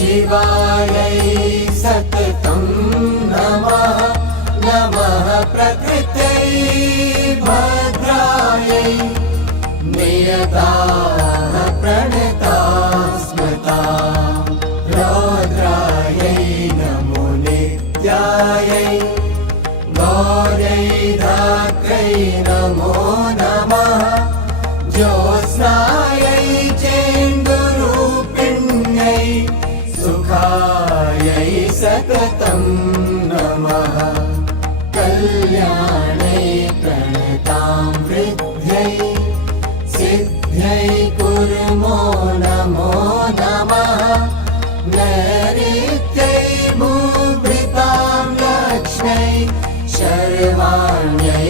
शिवायै सततं नमः नमः प्रकृत्यै भद्रायै नियताः प्रणताः स्मृताः रौद्रायै नमो नित्यायै गौर्यै धात्र्यै नमो नमः ज्योत्स्नायै चेन्दुरूपिण्यै सुखायै सततं नमः कल्याणै प्रणतां वृद्ध्यै सिद्ध्यै कुर्मो नमो नमः नैऋत्यै भूभृतां लक्ष्म्यै शर्वाण्यै